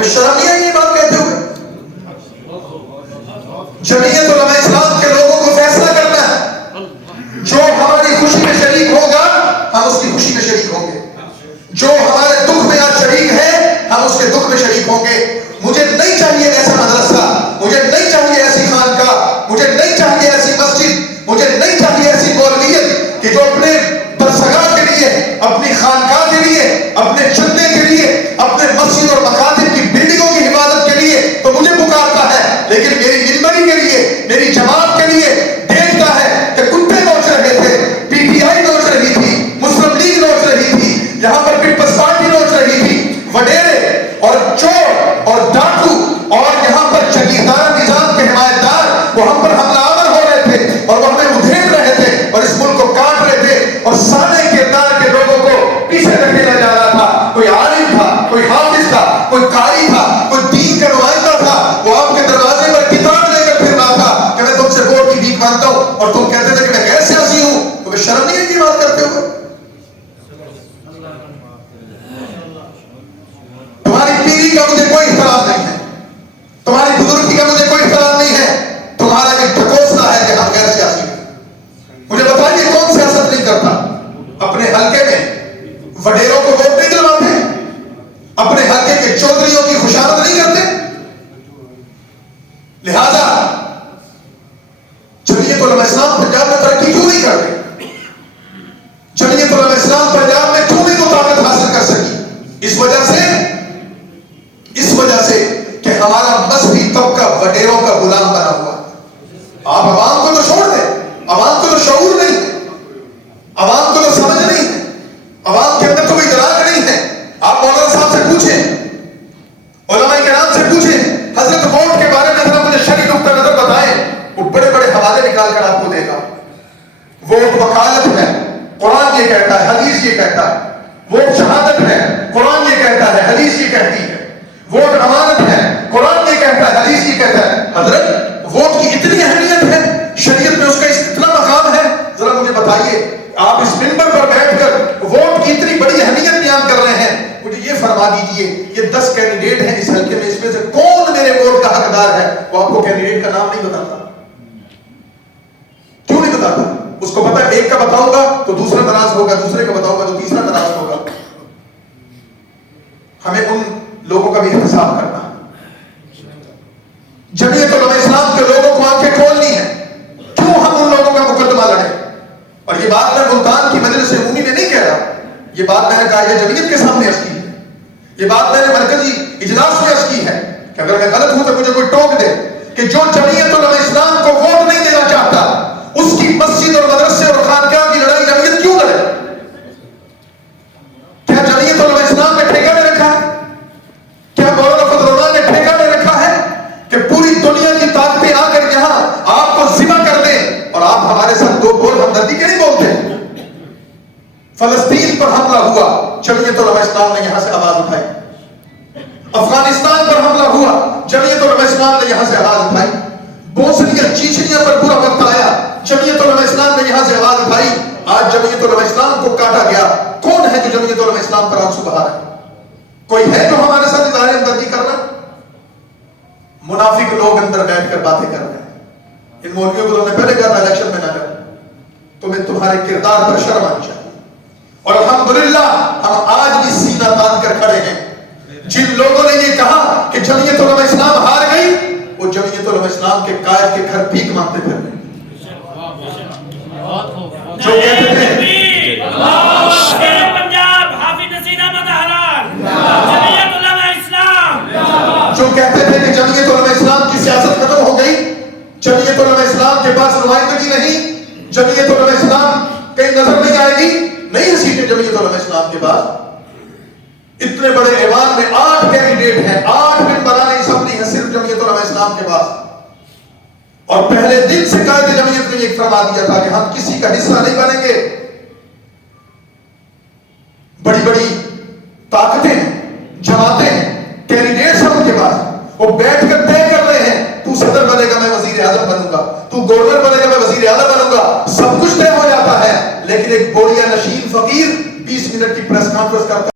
تمہیں شرم نہیں آئی یہ بات کہتے ہوئے؟ جمعیت علماء اسلام کے لوگوں کو فیصلہ کرنا ہے، جو ہماری خوشی میں شریک ہوگا ہم اس کی خوشی میں شریک ہوں گے، جو ہمارے دکھ میں آج شریک ہے ہم اس کے دکھ میں شریک ہوں گے۔ مجھے نہیں چاہیے ایسا مدرسہ، مجھے نہیں چاہیے ایسی خانقاہ، مجھے نہیں چاہیے ایسی مسجد، مجھے نہیں چاہیے ایسی مولویت کہ جو اپنے برسگاہ کے لیے، اپنی خانقاہ کے لیے، اپنے چندے کے لیے، اپنے مسجد اور مکاتب کی بلڈنگوں کی حفاظت کے لیے تو مجھے پکارتا ہے، لیکن میری ممبری کے لیے، میری جماعت کے لیے دیکھتا ہے کہ کتے نوچ رہے تھے، پی ٹی آئی نوچ رہی تھی، مسلم لیگ نوچ رہی تھی، یہاں پر پیپلز پارٹی نوچ رہی تھی، وڈیرے اور چور اور ڈاکو اور یہاں پر جگیردار نظام کے حمایت دار وہ ہم پر حملہ آور ہو رہے تھے اور وہ ہمیں ادھیڑ رہے تھے اور اس ملک کو کاٹ رہے تھے اور سارے کردار کے لوگوں کو پیچھے دھکیلا جا رہا تھا۔ کوئی عالم تھا، کوئی حافظ تھا، کوئی قاری تھا، کوئی دین کا نمائندہ تھا، وہ آپ کے دروازے پر کتاب لے کر پھر رہا تھا کہ میں تم سے ووٹ کی بھیک مانگتا ہوں اور تم کہتے تھے کہ میں غیر سیاسی ہوں۔ تمہیں شرم نہیں ہے یہ بات کرتے ہوئے؟ تمہاری پیری کا مجھے کوئی احترام نہیں ہے، تمہاری بزرگی کا مجھے کوئی احترام نہیں ہے، تمہارا ایک ٹھکوسنا ہے کہ ہم غیر سیاسی ہیں۔ مجھے بتائیے کون سیاست نہیں کرتا؟ اپنے حلقے میں وڈیروں کو ووٹ نہیں دلواتے، اپنے حلقے کے چودھریوں کی خوشامد نہیں کرتے۔ لہذا جمعیت علماء اسلام پنجاب میں ترقی کیوں نہیں کر رہی؟ جمعیت علماء اسلام پنجاب میں کیوں نہیں وہ طاقت حاصل کر سکی؟ اس وجہ سے کہ ہمارا مذہبی طبقہ وڈیروں کا غلام بنا ہوا ہے۔ آپ عوام کو تو چھوڑ دیں، عوام کو تو شعور نہیں ہے، عوام کو تو سمجھ نہیں ہے، عوام کے اندر تو کوئی ادراک نہیں ہے۔ آپ مولانا صاحب سے پوچھیں، علماء کرام سے پوچھیں، حضرت ووٹ کے بارے میں ذرا مجھے شرعی نقطہ نظر بتائیں، وہ بڑے بڑے حوالے نکال کر آپ کو دے گا۔ ووٹ وکالت ہے، قرآن یہ کہتا ہے، حدیث یہ کہتا ہے۔ ووٹ شہادت ہے، قرآن یہ کہتا ہے، حدیث یہ کہتی ہے۔ ووٹ امانت ہے، قرآن یہ کہتا ہے، حدیث یہ کہتا ہے۔ حضرت ووٹ کی اتنی اہمیت ہے، شریعت میں اس کا اتنا مقام ہے، ذرا مجھے بتائیے، آپ اس منبر پر بیٹھ کر ووٹ کی اتنی بڑی اہمیت بیان کر رہے ہیں، مجھے یہ فرما دیجئے یہ 10 کینڈیڈیٹ ہیں اس حلقے میں، اس میں سے کون میرے ووٹ کا حقدار ہے؟ وہ آپ کو کینڈیڈیٹ کا نام نہیں بتاتا۔ کیوں نہیں بتاتا؟ اس کو پتا ہے ایک کا بتاؤں گا تو دوسرا ناراض ہوگا، دوسرے کا بتاؤں گا تو تیسرا ناراض ہوگا۔ ہمیں ان لوگوں کا بھی احتساب کرنا ہے۔ جمعیت علماء اسلام کے لوگوں کو آنکھیں کھولنی ہے، کیوں ہم ان لوگوں کا مقدمہ لڑیں؟ اور یہ بات میں ملتان کی مجلس عمومی میں نہیں کہہ رہا، یہ بات میں نے کہا یہ جمعیت کے سامنے عرض کی ہے، یہ بات میں نے مرکزی اجلاس میں عرض کی ہے کہ اگر میں غلط ہوں تو مجھے کوئی ٹوک دے کہ جو جمعیت علماء اسلام کو ووٹ نہیں دینا چاہتا اس کی مسجد اور مدرسے اور خانقاہ کی لڑائی جمعیت کیوں لڑے؟ کیا جمعیت علماء اسلام نے ٹھیکہ لے رکھا ہے؟ کیا مولانا فضل الرحمان نے ٹھیکہ لے رکھا ہے کہ پوری دنیا کی طاقتیں آ کر یہاں آپ کو ذبح کر دیں اور آپ ہمارے ساتھ دو بول ہمدردی کے نہیں بولتے؟ فلسطین پر حملہ ہوا، جمعیت علماء اسلام نے یہاں سے آواز اٹھائی۔ افغانستان پر حملہ ہوا، جمعیت علماء اسلام نے یہاں سے آواز اٹھائی۔ بوسنیا چیچنیا پر برا وقت آیا، جمعیت علماء اسلام نے یہاں سے آواز اٹھائی۔ آج جمعیت علماء اسلام کو کاٹا گیا، کون ہے جو جمعیت علماء اسلام پر آنسو بہا رہا ہے؟ کوئی ہے جو ہمارے ساتھ اظہار ہمدردی کر رہا ہے؟ منافق لوگ اندر بیٹھ کر باتیں کر رہے ہیں۔ ان مولویوں کو تو میں پہلے کہا تھا الیکشن میں نہ کریں، تمہیں تمہارے کردار پر شرم آنی چاہیے۔ اور الحمدللہ ہم آج بھی سینہ تان کر کھڑے ہیں۔ جن لوگوں نے یہ کہا کہ جمعیت علماء اسلام ہار گئی، وہ جمعیت علماء اسلام کے قائد کے گھر بھیک مانگتے پھر رہے ہیں۔ جو کہتے تھے جو کہتے تھے کہ جمعیت علماء اسلام کی سیاست ختم ہو گئی، جمعیت علماء اسلام کے پاس نمائندگی نہیں، جمعیت علماء اسلام کہیں نظر نہیں آئے گی، نہیں سیٹیں جمعیت علماء اسلام کے پاس۔ اتنے بڑے ایوان میں 8 کینڈیڈیٹ ہیں، 8 ممبران اسمبلی ہیں صرف جمعیت علماء اسلام کے پاس۔ اور پہلے دن سے قائد جمعیت نے یہ فرما دیا تھا کہ ہم کسی کا حصہ نہیں بنیں گے۔ بڑی بڑی طاقتیں ہیں، جماعتیں ہیں، کینڈیڈیٹس ہیں ان کے پاس، وہ بیٹھ کر طے کر رہے ہیں تو صدر بنے گا میں وزیر اعظم بنوں گا، تو گورنر بنے گا میں وزیر اعظم بنوں گا، سب کچھ طے ہو جاتا ہے، لیکن ایک بوریا نشین فقیر 20 منٹ کی پریس کانفرنس کرتا